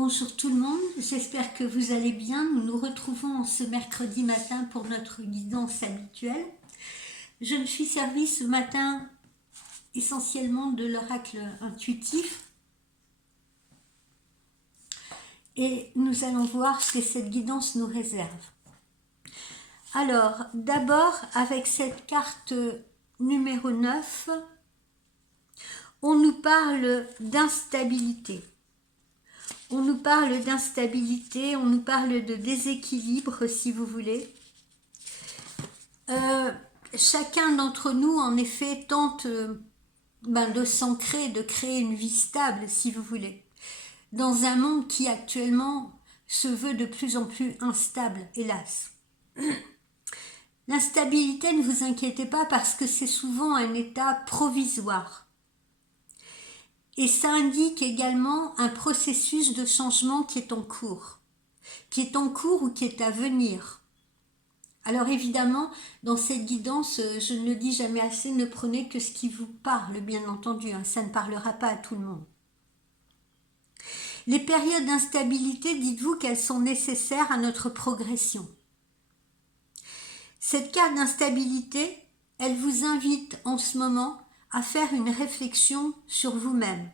Bonjour tout le monde, j'espère que vous allez bien. Nous nous retrouvons ce mercredi matin pour notre guidance habituelle. Je me suis servie ce matin essentiellement de l'oracle intuitif. Et nous allons voir ce que cette guidance nous réserve. Alors, d'abord, avec cette carte numéro 9, on nous parle d'instabilité. On nous parle d'instabilité, on nous parle de déséquilibre, si vous voulez. Chacun d'entre nous, en effet, tente de s'ancrer, de créer une vie stable, si vous voulez, dans un monde qui actuellement se veut de plus en plus instable, hélas. L'instabilité, ne vous inquiétez pas, parce que c'est souvent un état provisoire. Et ça indique également un processus de changement qui est en cours ou qui est à venir. Alors évidemment, dans cette guidance, je ne le dis jamais assez, ne prenez que ce qui vous parle, bien entendu, ça ne parlera pas à tout le monde. Les périodes d'instabilité, dites-vous qu'elles sont nécessaires à notre progression. Cette carte d'instabilité, elle vous invite en ce moment à faire une réflexion sur vous-même.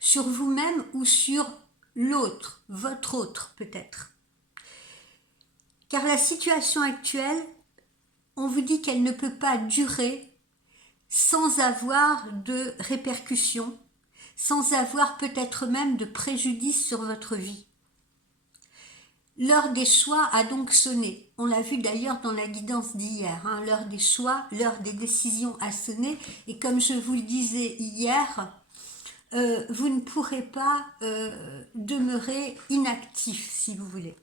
Sur vous-même ou sur l'autre, votre autre peut-être. Car la situation actuelle, on vous dit qu'elle ne peut pas durer sans avoir de répercussions, sans avoir peut-être même de préjudice sur votre vie. L'heure des choix a donc sonné. On l'a vu d'ailleurs dans la guidance d'hier. L'heure des choix, l'heure des décisions a sonné. Et comme je vous le disais hier, vous ne pourrez pas demeurer inactif, si vous voulez.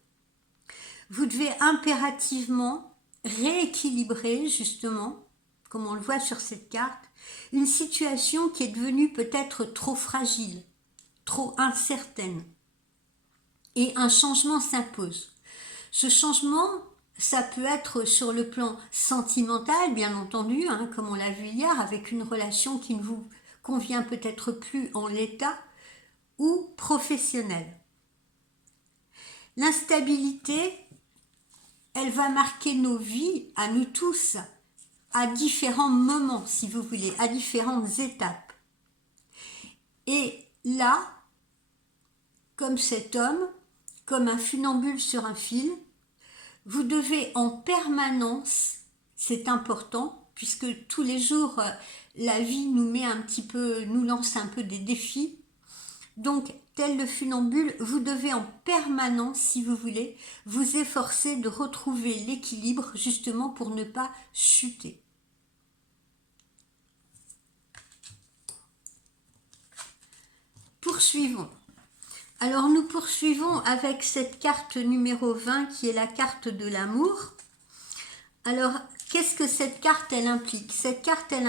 Vous devez impérativement rééquilibrer, justement, comme on le voit sur cette carte, une situation qui est devenue peut-être trop fragile, trop incertaine. Et un changement s'impose. Ce changement, ça peut être sur le plan sentimental, bien entendu, comme on l'a vu hier, avec une relation qui ne vous convient peut-être plus en l'état, ou professionnel. L'instabilité, elle va marquer nos vies, à nous tous, à différents moments, si vous voulez, à différentes étapes. Et là, comme cet homme, comme un funambule sur un fil, vous devez en permanence, c'est important, puisque tous les jours, la vie nous lance un peu des défis. Donc, tel le funambule, vous devez en permanence, si vous voulez, vous efforcer de retrouver l'équilibre, justement pour ne pas chuter. Poursuivons. Alors nous poursuivons avec cette carte numéro 20 qui est la carte de l'amour. Alors qu'est-ce que cette carte elle implique? Cette carte elle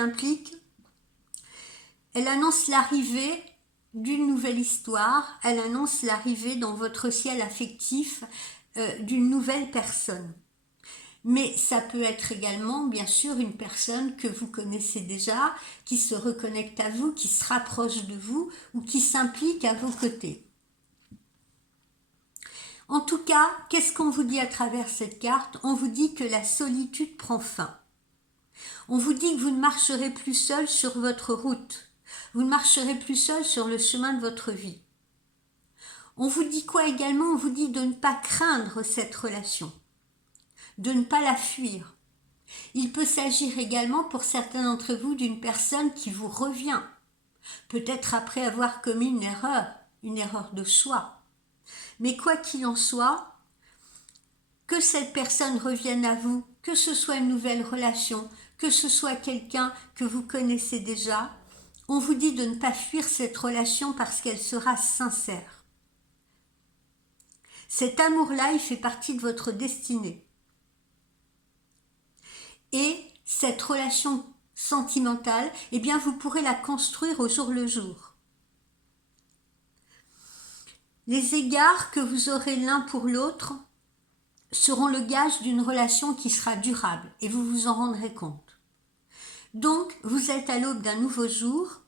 annonce l'arrivée d'une nouvelle histoire, elle annonce l'arrivée dans votre ciel affectif d'une nouvelle personne. Mais ça peut être également, bien sûr, une personne que vous connaissez déjà, qui se reconnecte à vous, qui se rapproche de vous ou qui s'implique à vos côtés. En tout cas, qu'est-ce qu'on vous dit à travers cette carte? On vous dit que la solitude prend fin. On vous dit que vous ne marcherez plus seul sur votre route. Vous ne marcherez plus seul sur le chemin de votre vie. On vous dit quoi également? On vous dit de ne pas craindre cette relation, de ne pas la fuir. Il peut s'agir également pour certains d'entre vous d'une personne qui vous revient, peut-être après avoir commis une erreur de choix. Mais quoi qu'il en soit, que cette personne revienne à vous, que ce soit une nouvelle relation, que ce soit quelqu'un que vous connaissez déjà, on vous dit de ne pas fuir cette relation parce qu'elle sera sincère. Cet amour-là, il fait partie de votre destinée. Et cette relation sentimentale, eh bien, vous pourrez la construire au jour le jour. Les égards que vous aurez l'un pour l'autre seront le gage d'une relation qui sera durable et vous vous en rendrez compte. Donc, vous êtes à l'aube d'un nouveau jour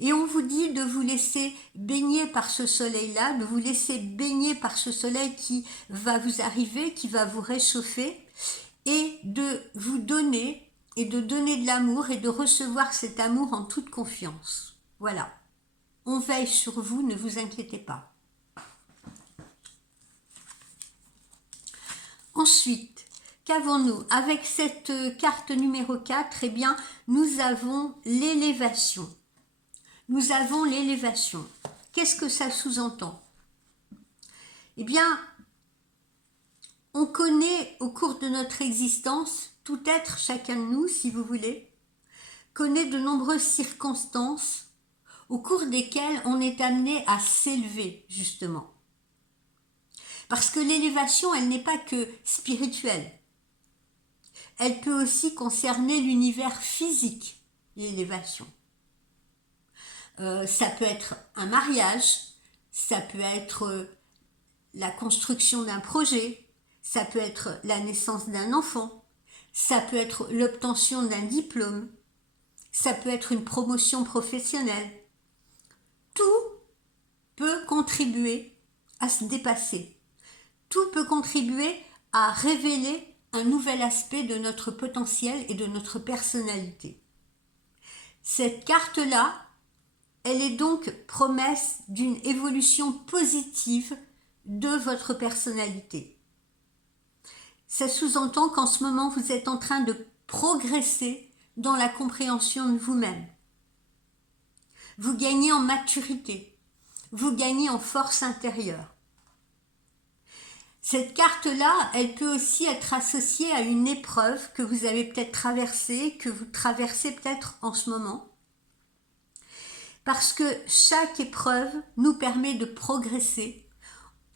Et on vous dit de vous laisser baigner par ce soleil-là, de vous laisser baigner par ce soleil qui va vous arriver, qui va vous réchauffer, et de vous donner, et de donner de l'amour, et de recevoir cet amour en toute confiance. Voilà. On veille sur vous, ne vous inquiétez pas. Ensuite, qu'avons-nous? Avec cette carte numéro 4, eh bien, nous avons l'élévation. Nous avons l'élévation. Qu'est-ce que ça sous-entend? Eh bien, on connaît au cours de notre existence, tout être, chacun de nous, si vous voulez, connaît de nombreuses circonstances au cours desquelles on est amené à s'élever, justement. Parce que l'élévation, elle n'est pas que spirituelle. Elle peut aussi concerner l'univers physique, l'élévation. Ça peut être un mariage, ça peut être la construction d'un projet, ça peut être la naissance d'un enfant, ça peut être l'obtention d'un diplôme, ça peut être une promotion professionnelle. Tout peut contribuer à se dépasser. Tout peut contribuer à révéler un nouvel aspect de notre potentiel et de notre personnalité. Cette carte-là, elle est donc promesse d'une évolution positive de votre personnalité. Ça sous-entend qu'en ce moment, vous êtes en train de progresser dans la compréhension de vous-même. Vous gagnez en maturité, vous gagnez en force intérieure. Cette carte-là, elle peut aussi être associée à une épreuve que vous avez peut-être traversée, que vous traversez peut-être en ce moment. Parce que chaque épreuve nous permet de progresser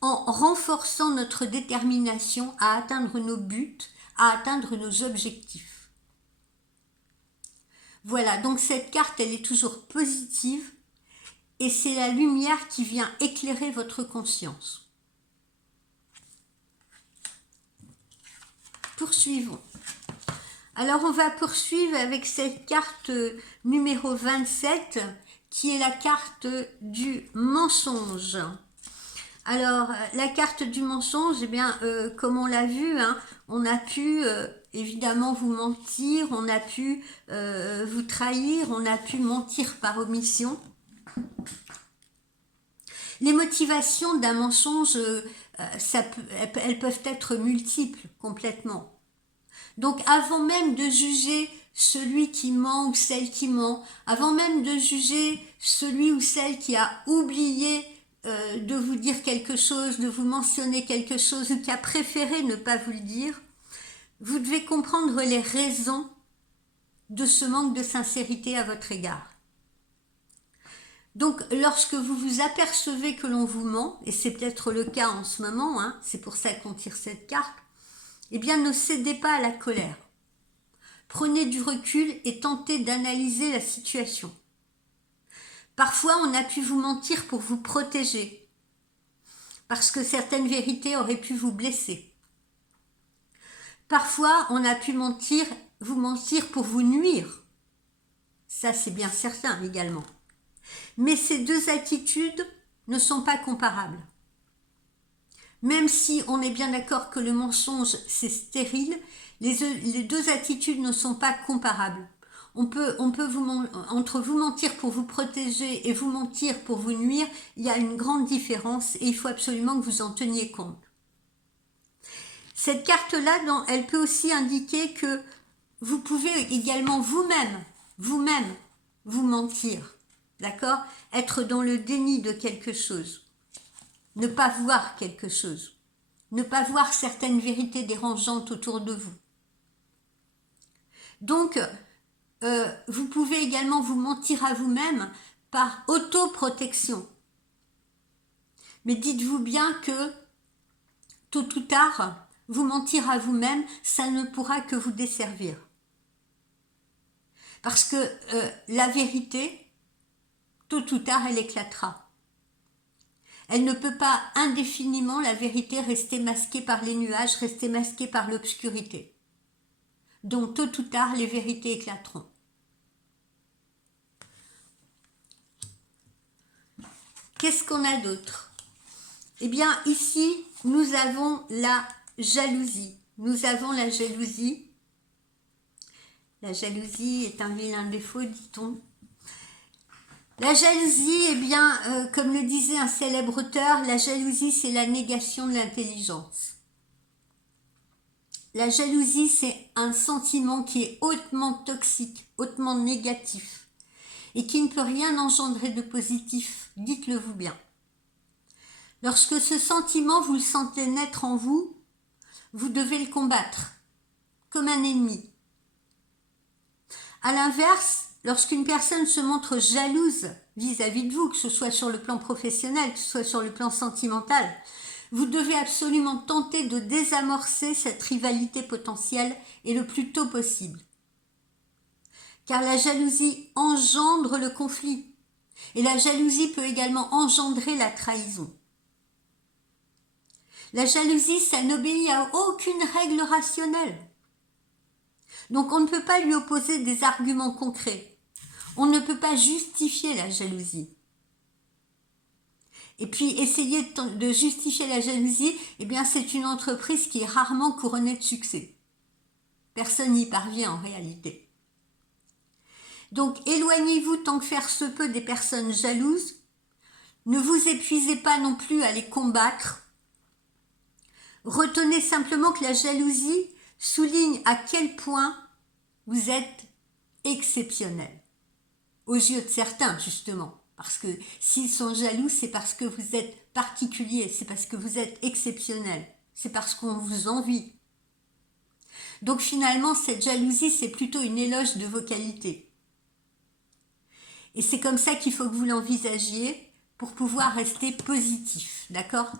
en renforçant notre détermination à atteindre nos buts, à atteindre nos objectifs. Voilà, donc cette carte, elle est toujours positive et c'est la lumière qui vient éclairer votre conscience. Poursuivons. Alors on va poursuivre avec cette carte numéro 27 qui est la carte du mensonge. Alors la carte du mensonge, eh bien, comme on l'a vu, hein, on a pu évidemment vous mentir, on a pu vous trahir, on a pu mentir par omission. Les motivations d'un mensonge, elles peuvent être multiples complètement. Donc avant même de juger celui qui ment ou celle qui ment, avant même de juger celui ou celle qui a oublié de vous dire quelque chose, de vous mentionner quelque chose ou qui a préféré ne pas vous le dire, vous devez comprendre les raisons de ce manque de sincérité à votre égard. Donc lorsque vous vous apercevez que l'on vous ment, et c'est peut-être le cas en ce moment, hein, c'est pour ça qu'on tire cette carte, eh bien ne cédez pas à la colère. Prenez du recul et tentez d'analyser la situation. Parfois, on a pu vous mentir pour vous protéger, parce que certaines vérités auraient pu vous blesser. Parfois, on a pu vous mentir pour vous nuire. Ça, c'est bien certain également. Mais ces deux attitudes ne sont pas comparables. Même si on est bien d'accord que le mensonge, c'est stérile, les deux attitudes ne sont pas comparables. On peut entre vous mentir pour vous protéger et vous mentir pour vous nuire, il y a une grande différence et il faut absolument que vous en teniez compte. Cette carte-là, elle peut aussi indiquer que vous pouvez également vous-même vous mentir, d'accord? Être dans le déni de quelque chose, ne pas voir quelque chose, ne pas voir certaines vérités dérangeantes autour de vous. Donc, vous pouvez également vous mentir à vous-même par autoprotection. Mais dites-vous bien que, tôt ou tard, vous mentir à vous-même, ça ne pourra que vous desservir. Parce que la vérité, tôt ou tard, elle éclatera. Elle ne peut pas indéfiniment, la vérité, rester masquée par les nuages, rester masquée par l'obscurité. Donc, tôt ou tard, les vérités éclateront. Qu'est-ce qu'on a d'autre? Eh bien, ici, nous avons la jalousie. Nous avons la jalousie. La jalousie est un vilain défaut, dit-on. La jalousie, eh bien, comme le disait un célèbre auteur, la jalousie, c'est la négation de l'intelligence. La jalousie, c'est un sentiment qui est hautement toxique, hautement négatif, et qui ne peut rien engendrer de positif, dites-le vous bien. Lorsque ce sentiment, vous le sentez naître en vous, vous devez le combattre, comme un ennemi. À l'inverse, lorsqu'une personne se montre jalouse vis-à-vis de vous, que ce soit sur le plan professionnel, que ce soit sur le plan sentimental, vous devez absolument tenter de désamorcer cette rivalité potentielle et le plus tôt possible. Car la jalousie engendre le conflit. Et la jalousie peut également engendrer la trahison. La jalousie, ça n'obéit à aucune règle rationnelle. Donc on ne peut pas lui opposer des arguments concrets. On ne peut pas justifier la jalousie. Et puis essayer de justifier la jalousie, eh bien c'est une entreprise qui est rarement couronnée de succès. Personne n'y parvient en réalité. Donc éloignez-vous tant que faire se peut des personnes jalouses. Ne vous épuisez pas non plus à les combattre. Retenez simplement que la jalousie souligne à quel point vous êtes exceptionnel. Aux yeux de certains, justement. Parce que s'ils sont jaloux, c'est parce que vous êtes particulier, c'est parce que vous êtes exceptionnel, c'est parce qu'on vous envie. Donc finalement, cette jalousie, c'est plutôt une éloge de vos qualités. Et c'est comme ça qu'il faut que vous l'envisagiez pour pouvoir rester positif, d'accord ?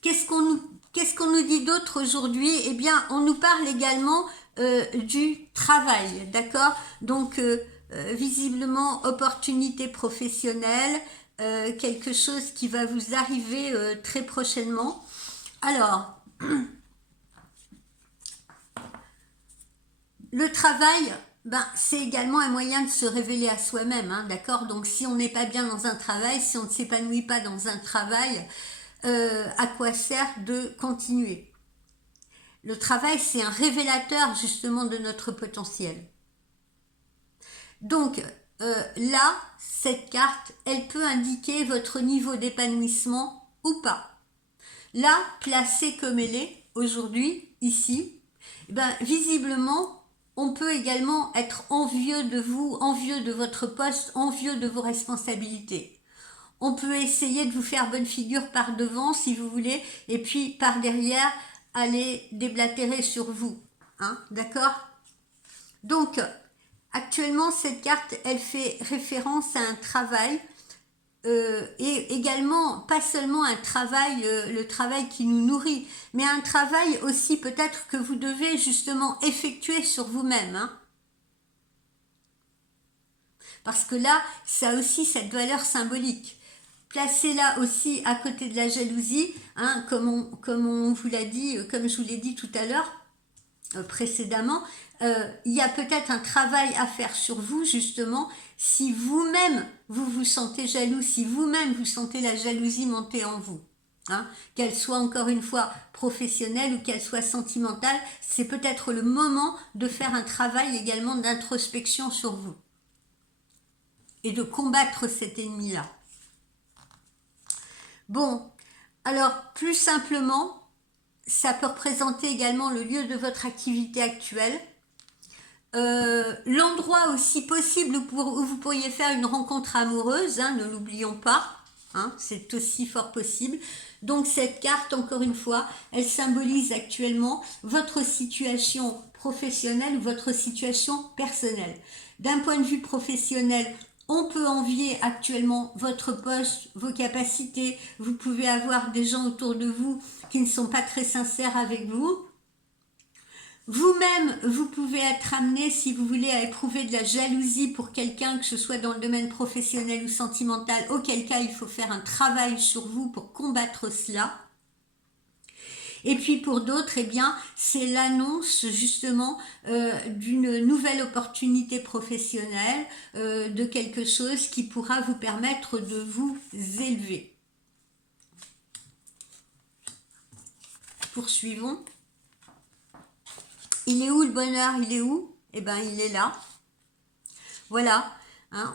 Qu'est-ce qu'on nous dit d'autre aujourd'hui? Eh bien, on nous parle également du travail, d'accord? Donc, visiblement, opportunité professionnelle, quelque chose qui va vous arriver très prochainement. Alors, le travail, c'est également un moyen de se révéler à soi-même, hein, d'accord? Donc, si on n'est pas bien dans un travail, si on ne s'épanouit pas dans un travail, à quoi sert de continuer? Le travail, c'est un révélateur justement de notre potentiel. Donc là, cette carte, elle peut indiquer votre niveau d'épanouissement ou pas. Là, placée comme elle est aujourd'hui, ici, visiblement, on peut également être envieux de vous, envieux de votre poste, envieux de vos responsabilités. On peut essayer de vous faire bonne figure par devant, si vous voulez, et puis par derrière, aller déblatérer sur vous. Hein, d'accord? Donc, actuellement, cette carte, elle fait référence à un travail, et également, pas seulement un travail, le travail qui nous nourrit, mais un travail aussi peut-être que vous devez justement effectuer sur vous-même. Hein. Parce que là, ça a aussi cette valeur symbolique. Placez-la aussi à côté de la jalousie, hein, comme on vous l'a dit, comme je vous l'ai dit tout à l'heure, précédemment, il y a peut-être un travail à faire sur vous, justement, si vous-même, vous vous sentez jaloux, si vous-même, vous sentez la jalousie monter en vous. Hein, qu'elle soit encore une fois professionnelle ou qu'elle soit sentimentale, c'est peut-être le moment de faire un travail également d'introspection sur vous et de combattre cet ennemi-là. Bon, alors plus simplement, ça peut représenter également le lieu de votre activité actuelle, l'endroit aussi possible où vous pourriez faire une rencontre amoureuse, hein, ne l'oublions pas, hein, c'est aussi fort possible. Donc cette carte, encore une fois, elle symbolise actuellement votre situation professionnelle ou votre situation personnelle. D'un point de vue professionnel, on peut envier actuellement votre poste, vos capacités. Vous pouvez avoir des gens autour de vous qui ne sont pas très sincères avec vous. Vous-même, vous pouvez être amené, si vous voulez, à éprouver de la jalousie pour quelqu'un, que ce soit dans le domaine professionnel ou sentimental, auquel cas il faut faire un travail sur vous pour combattre cela. Et puis pour d'autres, eh bien, c'est l'annonce justement d'une nouvelle opportunité professionnelle, de quelque chose qui pourra vous permettre de vous élever. Poursuivons. Il est où le bonheur? Il est où? Eh bien, il est là. Voilà. Hein,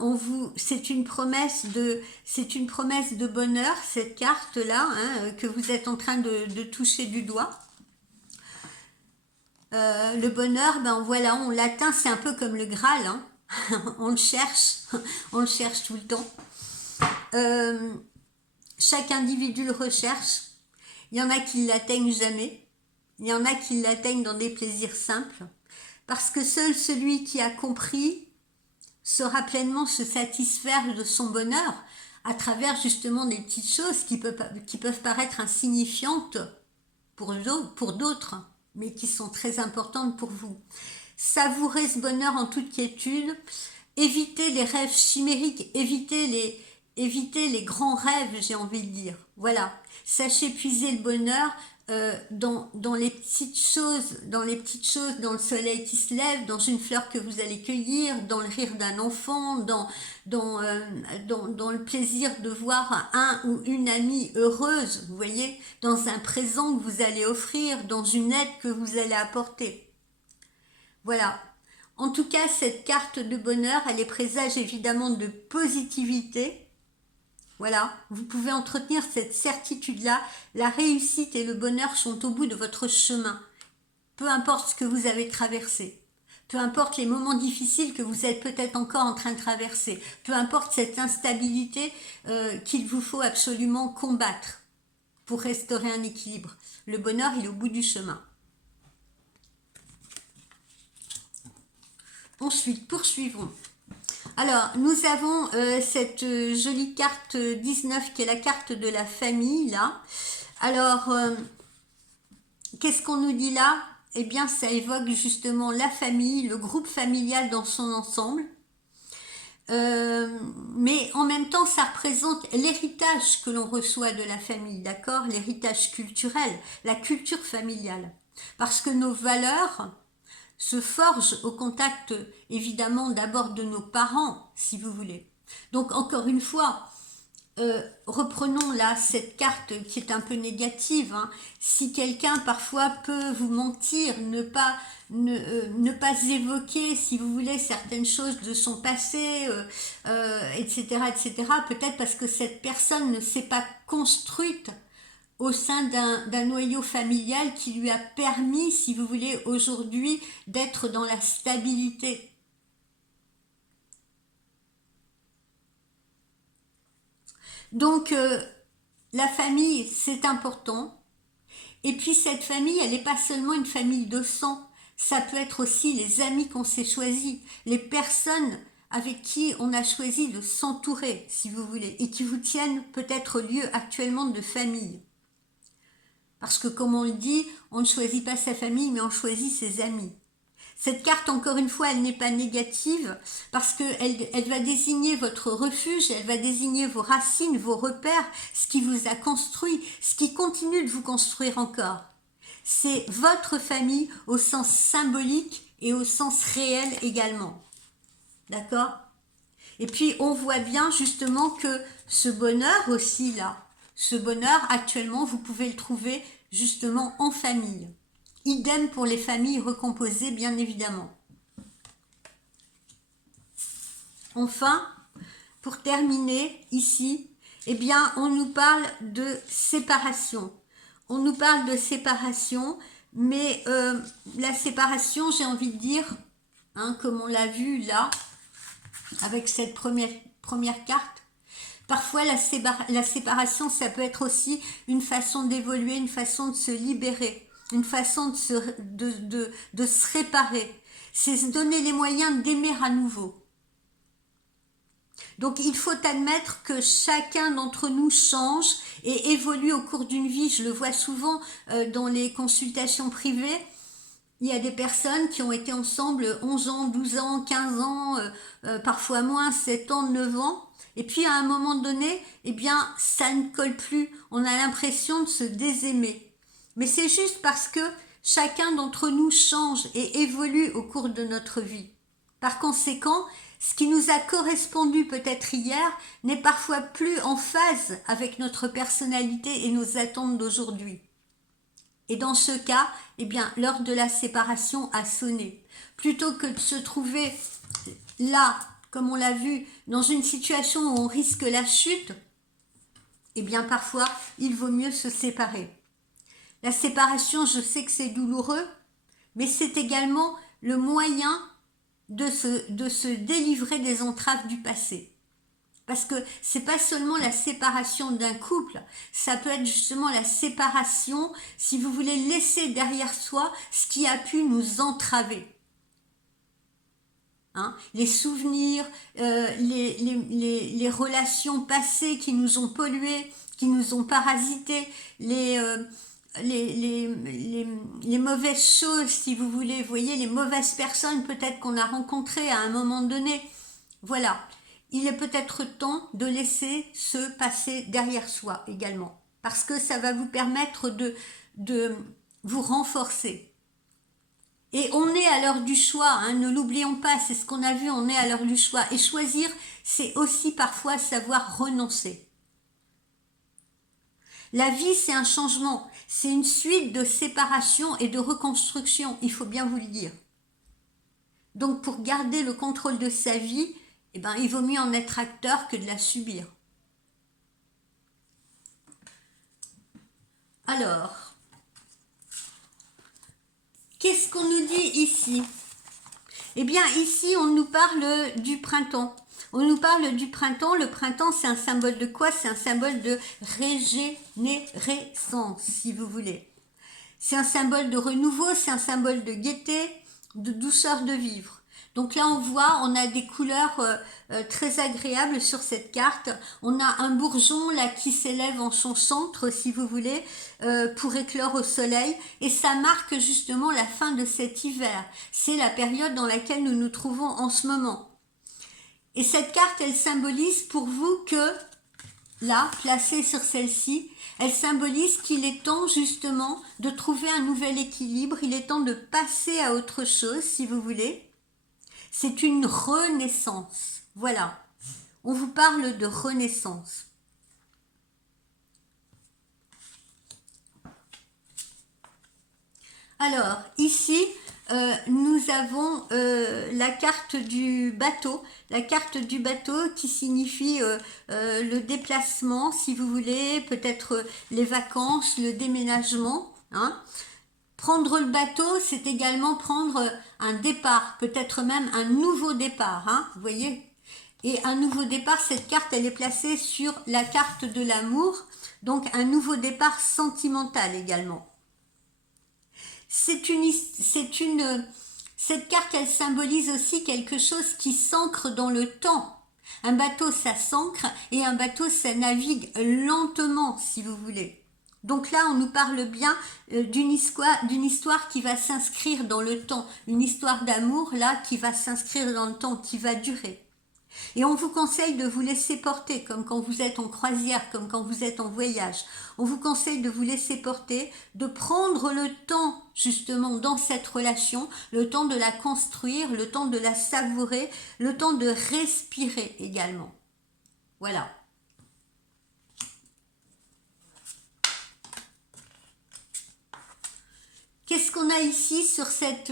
c'est une promesse de bonheur, cette carte-là, hein, que vous êtes en train de toucher du doigt. Le bonheur, ben voilà, on l'atteint, c'est un peu comme le Graal, hein. On le cherche, on le cherche tout le temps. Chaque individu le recherche. Il y en a qui l'atteignent jamais. Il y en a qui l'atteignent dans des plaisirs simples. Parce que seul celui qui a compris saura pleinement se satisfaire de son bonheur à travers justement des petites choses qui peuvent paraître insignifiantes pour d'autres, mais qui sont très importantes pour vous. Savourez ce bonheur en toute quiétude, évitez les rêves chimériques, évitez les grands rêves, j'ai envie de dire. Voilà, sachez puiser le bonheur dans les petites choses, dans le soleil qui se lève, dans une fleur que vous allez cueillir, dans le rire d'un enfant, dans le plaisir de voir un ou une amie heureuse, vous voyez, dans un présent que vous allez offrir, dans une aide que vous allez apporter. Voilà. En tout cas, cette carte de bonheur, elle est présage évidemment de positivité. Voilà, vous pouvez entretenir cette certitude-là. La réussite et le bonheur sont au bout de votre chemin. Peu importe ce que vous avez traversé. Peu importe les moments difficiles que vous êtes peut-être encore en train de traverser. Peu importe cette instabilité qu'il vous faut absolument combattre pour restaurer un équilibre. Le bonheur, il est au bout du chemin. Ensuite, poursuivons. Alors, nous avons cette jolie carte 19 qui est la carte de la famille, là. Alors, qu'est-ce qu'on nous dit là? Eh bien, ça évoque justement la famille, le groupe familial dans son ensemble. Mais en même temps, ça représente l'héritage que l'on reçoit de la famille, d'accord? L'héritage culturel, la culture familiale. Parce que nos valeurs se forge au contact, évidemment, d'abord de nos parents, si vous voulez. Donc, encore une fois, reprenons là cette carte qui est un peu négative. Hein. Si quelqu'un, parfois, peut vous mentir, ne pas évoquer, si vous voulez, certaines choses de son passé, etc., etc., peut-être parce que cette personne ne s'est pas construite au sein d'un noyau familial qui lui a permis, si vous voulez, aujourd'hui, d'être dans la stabilité. Donc, la famille, c'est important. Et puis, cette famille, elle n'est pas seulement une famille de sang. Ça peut être aussi les amis qu'on s'est choisis, les personnes avec qui on a choisi de s'entourer, si vous voulez, et qui vous tiennent peut-être lieu actuellement de famille. Parce que comme on le dit, on ne choisit pas sa famille, mais on choisit ses amis. Cette carte, encore une fois, elle n'est pas négative parce qu'elle va désigner votre refuge, elle va désigner vos racines, vos repères, ce qui vous a construit, ce qui continue de vous construire encore. C'est votre famille au sens symbolique et au sens réel également. D'accord? Et puis, on voit bien justement que ce bonheur aussi, là, ce bonheur, actuellement, vous pouvez le trouver justement en famille. Idem pour les familles recomposées, bien évidemment. Enfin, pour terminer ici, eh bien, on nous parle de séparation. On nous parle de séparation, mais la séparation, j'ai envie de dire, hein, comme on l'a vu là, avec cette première carte, parfois, la séparation, ça peut être aussi une façon d'évoluer, une façon de se libérer, une façon de se réparer. C'est se donner les moyens d'aimer à nouveau. Donc, il faut admettre que chacun d'entre nous change et évolue au cours d'une vie. Je le vois souvent dans les consultations privées. Il y a des personnes qui ont été ensemble 11 ans, 12 ans, 15 ans, parfois moins, 7 ans, 9 ans. Et puis à un moment donné, eh bien, ça ne colle plus. On a l'impression de se désaimer. Mais c'est juste parce que chacun d'entre nous change et évolue au cours de notre vie. Par conséquent, ce qui nous a correspondu peut-être hier n'est parfois plus en phase avec notre personnalité et nos attentes d'aujourd'hui. Et dans ce cas, eh bien, l'heure de la séparation a sonné. Plutôt que de se trouver là, comme on l'a vu, dans une situation où on risque la chute, eh bien, parfois, il vaut mieux se séparer. La séparation, je sais que c'est douloureux, mais c'est également le moyen de se délivrer des entraves du passé. Parce que c'est pas seulement la séparation d'un couple, ça peut être justement la séparation, si vous voulez laisser derrière soi ce qui a pu nous entraver. Hein, les souvenirs, les relations passées qui nous ont pollués, qui nous ont parasités, les mauvaises choses, si vous voulez, vous voyez, les mauvaises personnes peut-être qu'on a rencontrées à un moment donné. Voilà. Il est peut-être temps de laisser ce passé derrière soi également. Parce que ça va vous permettre de vous renforcer. Et on est à l'heure du choix, hein, ne l'oublions pas, c'est ce qu'on a vu, on est à l'heure du choix. Et choisir, c'est aussi parfois savoir renoncer. La vie, c'est un changement, c'est une suite de séparation et de reconstruction, il faut bien vous le dire. Donc pour garder le contrôle de sa vie, eh ben, il vaut mieux en être acteur que de la subir. Alors, qu'est-ce qu'on nous dit ici? Eh bien, ici, on nous parle du printemps. On nous parle du printemps. Le printemps, c'est un symbole de quoi? C'est un symbole de régénérescence, si vous voulez. C'est un symbole de renouveau, c'est un symbole de gaieté, de douceur de vivre. Donc là, on voit, on a des couleurs très agréables sur cette carte. On a un bourgeon là qui s'élève en son centre, si vous voulez, pour éclore au soleil. Et ça marque justement la fin de cet hiver. C'est la période dans laquelle nous nous trouvons en ce moment. Et cette carte, elle symbolise pour vous que, là, placée sur celle-ci, elle symbolise qu'il est temps justement de trouver un nouvel équilibre. Il est temps de passer à autre chose, si vous voulez. C'est une renaissance. Voilà. On vous parle de renaissance. Alors, ici, nous avons la carte du bateau. La carte du bateau qui signifie le déplacement, si vous voulez, peut-être les vacances, le déménagement. Hein. Prendre le bateau, c'est également prendre un départ, peut-être même un nouveau départ, hein, vous voyez. Et un nouveau départ, cette carte, elle est placée sur la carte de l'amour, donc un nouveau départ sentimental également. Cette carte, elle symbolise aussi quelque chose qui s'ancre dans le temps. Un bateau, ça s'ancre, et un bateau, ça navigue lentement, si vous voulez. Donc là, on nous parle bien d'une histoire qui va s'inscrire dans le temps, une histoire d'amour là qui va s'inscrire dans le temps, qui va durer. Et on vous conseille de vous laisser porter, comme quand vous êtes en croisière, comme quand vous êtes en voyage. On vous conseille de vous laisser porter, de prendre le temps justement dans cette relation, le temps de la construire, le temps de la savourer, le temps de respirer également. Voilà. Qu'est-ce qu'on a ici sur cette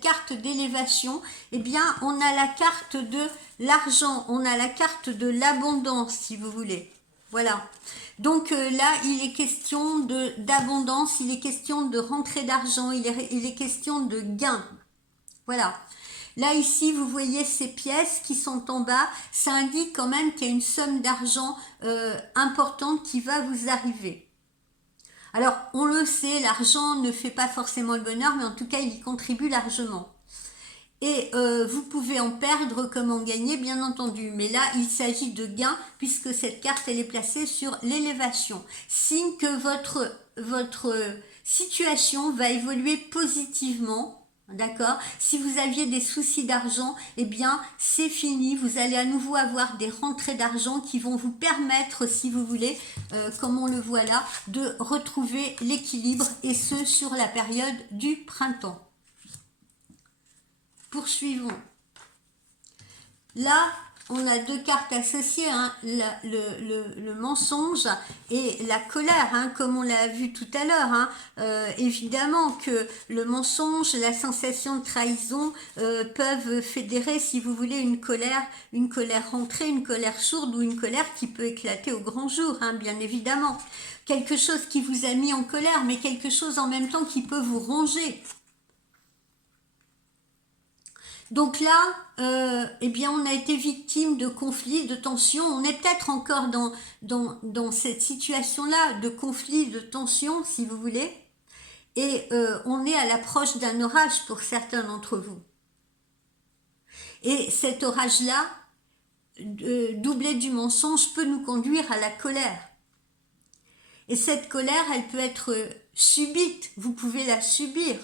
carte d'élévation? Eh bien, on a la carte de l'argent, on a la carte de l'abondance, si vous voulez. Voilà. Donc là, il est question d'abondance, il est question de rentrée d'argent, il est question de gain. Voilà. Là, ici, vous voyez ces pièces qui sont en bas. Ça indique quand même qu'il y a une somme d'argent importante qui va vous arriver. Alors, on le sait, l'argent ne fait pas forcément le bonheur, mais en tout cas, il y contribue largement. Et vous pouvez en perdre comme en gagner, bien entendu. Mais là, il s'agit de gains, puisque cette carte, elle est placée sur l'élévation. Signe que votre situation va évoluer positivement, D'accord? Si vous aviez des soucis d'argent, eh bien, c'est fini. Vous allez à nouveau avoir des rentrées d'argent qui vont vous permettre, si vous voulez, comme on le voit là, de retrouver l'équilibre, et ce, sur la période du printemps. Poursuivons. Là, on a deux cartes associées, hein, le mensonge et la colère, hein, comme on l'a vu tout à l'heure. Hein. Évidemment que le mensonge, la sensation de trahison peuvent fédérer, si vous voulez, une colère rentrée, une colère sourde, ou une colère qui peut éclater au grand jour, hein, bien évidemment. Quelque chose qui vous a mis en colère, mais quelque chose en même temps qui peut vous ronger. Donc là, eh bien, on a été victime de conflits, de tensions. On est peut-être encore dans cette situation-là, de conflits, de tensions, si vous voulez. Et on est à l'approche d'un orage pour certains d'entre vous. Et cet orage-là, doublé du mensonge, peut nous conduire à la colère. Et cette colère, elle peut être subite. Vous pouvez la subir.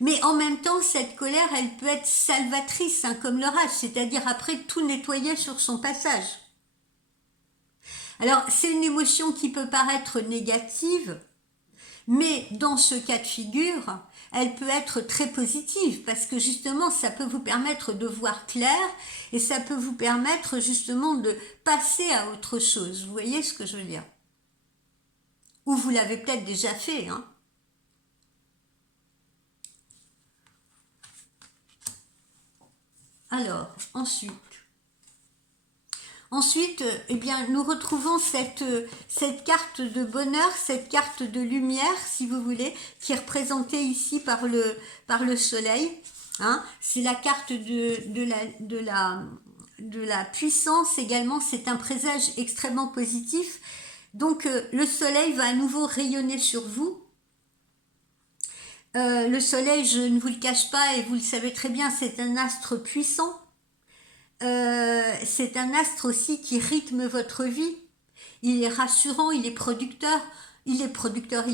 Mais en même temps, cette colère, elle peut être salvatrice, hein, comme l'orage, c'est-à-dire après tout nettoyer sur son passage. Alors, c'est une émotion qui peut paraître négative, mais dans ce cas de figure, elle peut être très positive, parce que justement, ça peut vous permettre de voir clair, et ça peut vous permettre justement de passer à autre chose. Vous voyez ce que je veux dire? Ou vous l'avez peut-être déjà fait, hein. Alors, ensuite, eh bien, nous retrouvons cette carte de bonheur, cette carte de lumière, si vous voulez, qui est représentée ici par le soleil. Hein. C'est la carte de la puissance également. C'est un présage extrêmement positif. Donc, le soleil va à nouveau rayonner sur vous. Le soleil, je ne vous le cache pas, et vous le savez très bien, c'est un astre puissant. C'est un astre aussi qui rythme votre vie. Il est rassurant, il est producteur, il est protecteur.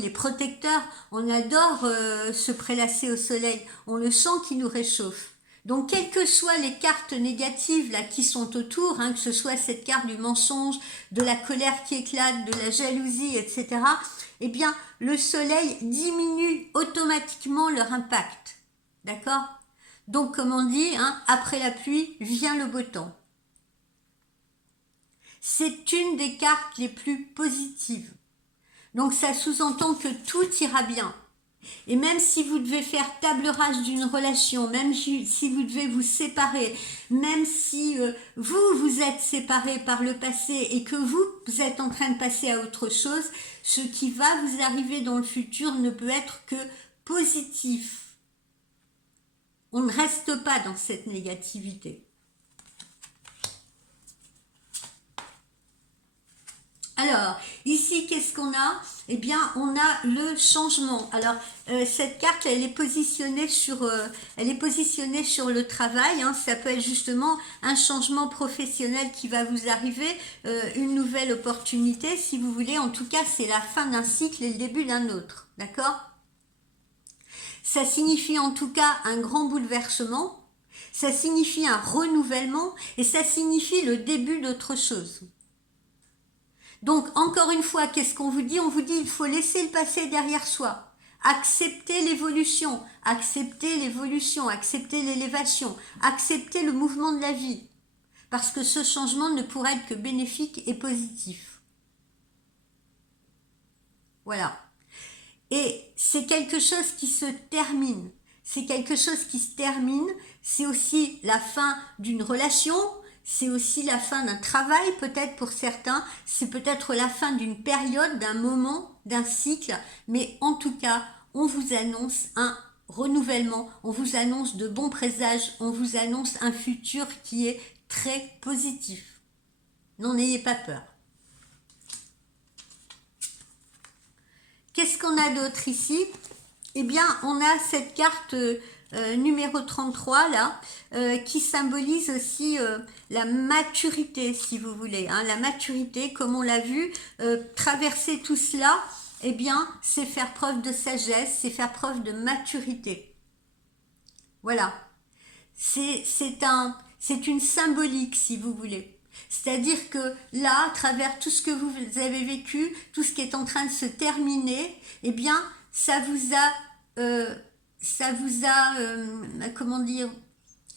On adore se prélasser au soleil. On le sent qui nous réchauffe. Donc, quelles que soient les cartes négatives là qui sont autour, hein, que ce soit cette carte du mensonge, de la colère qui éclate, de la jalousie, etc., eh bien, le soleil diminue automatiquement leur impact. D'accord? Donc, comme on dit, hein, après la pluie vient le beau temps. C'est une des cartes les plus positives. Donc, ça sous-entend que tout ira bien. Et même si vous devez faire table rase d'une relation, même si vous devez vous séparer, même si vous êtes séparés par le passé et que vous êtes en train de passer à autre chose, ce qui va vous arriver dans le futur ne peut être que positif. On ne reste pas dans cette négativité. Alors, ici, qu'est-ce qu'on a? Eh bien, on a le changement. Alors, cette carte, elle est positionnée sur le travail. Hein. Ça peut être justement un changement professionnel qui va vous arriver, une nouvelle opportunité, si vous voulez. En tout cas, c'est la fin d'un cycle et le début d'un autre. D'accord? Ça signifie en tout cas un grand bouleversement. Ça signifie un renouvellement et ça signifie le début d'autre chose. Donc, encore une fois, qu'est-ce qu'on vous dit? On vous dit il faut laisser le passé derrière soi. Accepter l'évolution, accepter l'élévation, accepter le mouvement de la vie. Parce que ce changement ne pourra être que bénéfique et positif. Voilà. Et c'est quelque chose qui se termine. C'est quelque chose qui se termine. C'est aussi la fin d'une relation. C'est aussi la fin d'un travail, peut-être pour certains. C'est peut-être la fin d'une période, d'un moment, d'un cycle. Mais en tout cas, on vous annonce un renouvellement. On vous annonce de bons présages. On vous annonce un futur qui est très positif. N'en ayez pas peur. Qu'est-ce qu'on a d'autre ici? Eh bien, on a cette carte numéro 33 là, qui symbolise aussi la maturité, si vous voulez. Hein, la maturité, comme on l'a vu, traverser tout cela, eh bien, c'est faire preuve de sagesse, c'est faire preuve de maturité. Voilà. C'est une symbolique, si vous voulez. C'est-à-dire que là, à travers tout ce que vous avez vécu, tout ce qui est en train de se terminer, eh bien, comment dire,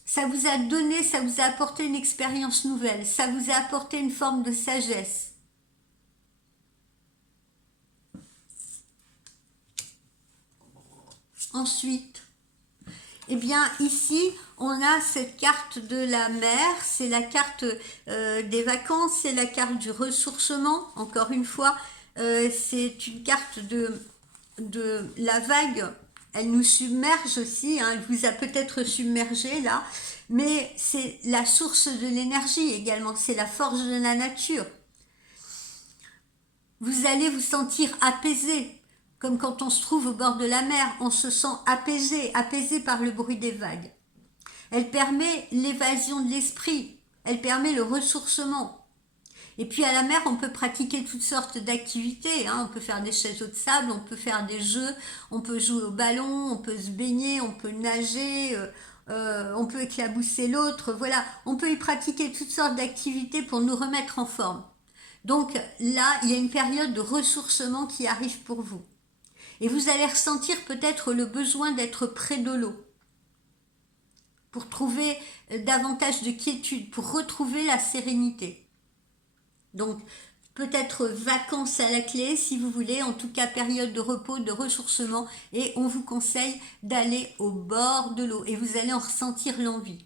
ça vous a donné, ça vous a apporté une expérience nouvelle, ça vous a apporté une forme de sagesse. Ensuite, eh bien ici, on a cette carte de la mer, c'est la carte des vacances, c'est la carte du ressourcement, encore une fois, c'est une carte de la vague, elle nous submerge aussi, hein, elle vous a peut-être submergé là, mais c'est la source de l'énergie également, c'est la force de la nature. Vous allez vous sentir apaisé, comme quand on se trouve au bord de la mer, on se sent apaisé, apaisé par le bruit des vagues. Elle permet l'évasion de l'esprit, elle permet le ressourcement. Et puis à la mer, on peut pratiquer toutes sortes d'activités, hein. On peut faire des chaises de sable, on peut faire des jeux, on peut jouer au ballon, on peut se baigner, on peut nager, on peut éclabousser l'autre, voilà. On peut y pratiquer toutes sortes d'activités pour nous remettre en forme. Donc là, il y a une période de ressourcement qui arrive pour vous. Et vous allez ressentir peut-être le besoin d'être près de l'eau pour trouver davantage de quiétude, pour retrouver la sérénité. Donc peut-être vacances à la clé si vous voulez, en tout cas période de repos, de ressourcement, et on vous conseille d'aller au bord de l'eau et vous allez en ressentir l'envie.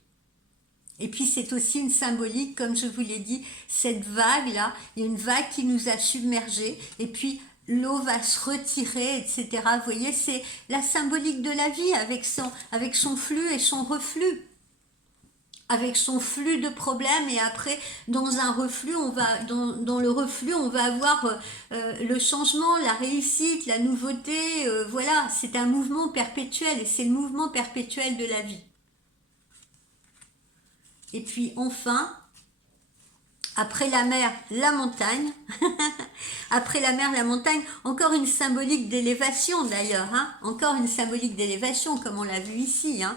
Et puis c'est aussi une symbolique, comme je vous l'ai dit, cette vague-là, il y a une vague qui nous a submergés, et puis l'eau va se retirer, etc. Vous voyez, c'est la symbolique de la vie avec son flux et son reflux. Avec son flux de problèmes, et après dans un reflux dans le reflux on va avoir le changement, la réussite, la nouveauté, voilà, c'est un mouvement perpétuel et c'est le mouvement perpétuel de la vie. Et puis enfin, après la mer, la montagne. Après la mer, la montagne, encore une symbolique d'élévation d'ailleurs, hein, encore une symbolique d'élévation comme on l'a vu ici, hein.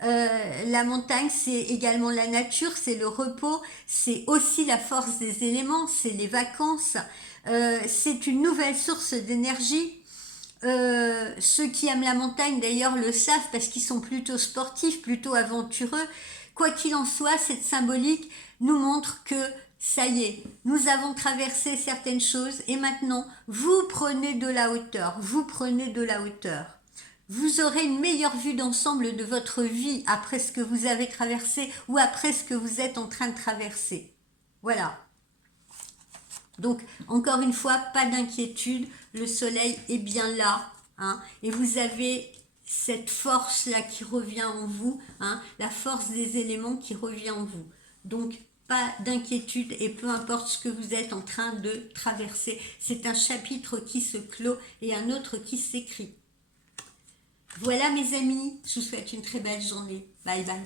La montagne, c'est également la nature, c'est le repos, c'est aussi la force des éléments, c'est les vacances, c'est une nouvelle source d'énergie. Ceux qui aiment la montagne d'ailleurs le savent parce qu'ils sont plutôt sportifs, plutôt aventureux. Quoi qu'il en soit, cette symbolique nous montre que ça y est, nous avons traversé certaines choses et maintenant vous prenez de la hauteur, vous prenez de la hauteur. Vous aurez une meilleure vue d'ensemble de votre vie après ce que vous avez traversé ou après ce que vous êtes en train de traverser. Voilà. Donc, encore une fois, pas d'inquiétude, le soleil est bien là, hein, et vous avez cette force-là qui revient en vous, hein, la force des éléments qui revient en vous. Donc, pas d'inquiétude et peu importe ce que vous êtes en train de traverser, c'est un chapitre qui se clôt et un autre qui s'écrit. Voilà mes amis, je vous souhaite une très belle journée. Bye bye.